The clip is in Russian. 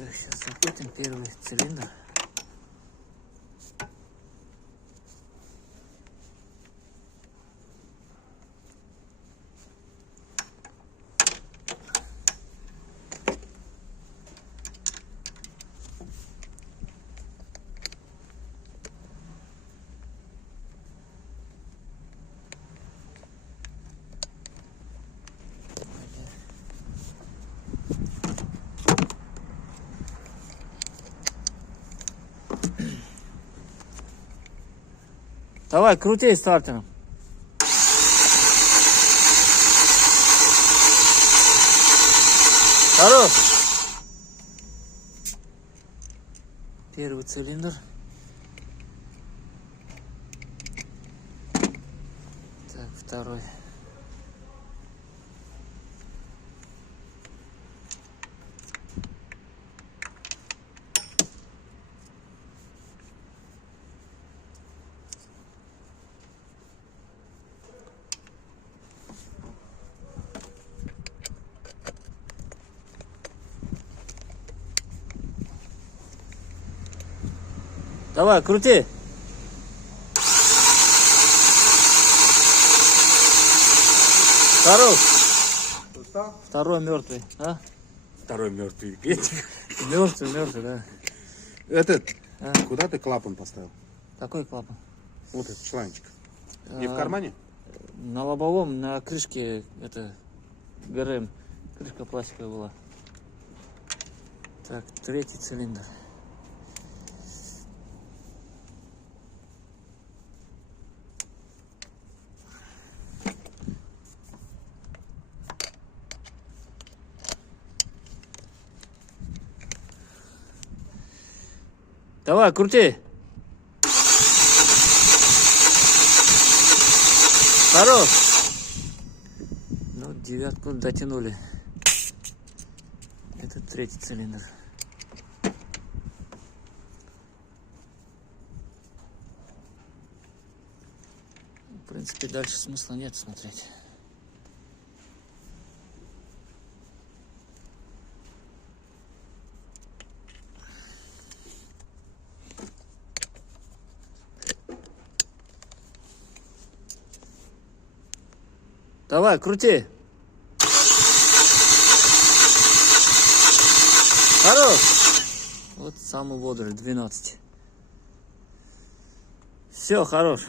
Так, сейчас закрутим первый цилиндр. Давай, крути стартером. Хорош. Первый цилиндр. Так, второй. Давай, крути. Хорош. Второй мертвый, а? Второй мертвый. Мертвый, да. Этот, куда ты клапан поставил? Какой клапан? Вот этот шланчик. Не в кармане? На лобовом, на крышке, это, ГРМ. Крышка пластиковая была. Так, третий цилиндр. Давай, крути. Хорош. Ну, девятку дотянули. Это третий цилиндр. В принципе, дальше смысла нет смотреть. Давай, крути. Хорош. Вот самый бодрый, 12. Все, хорош.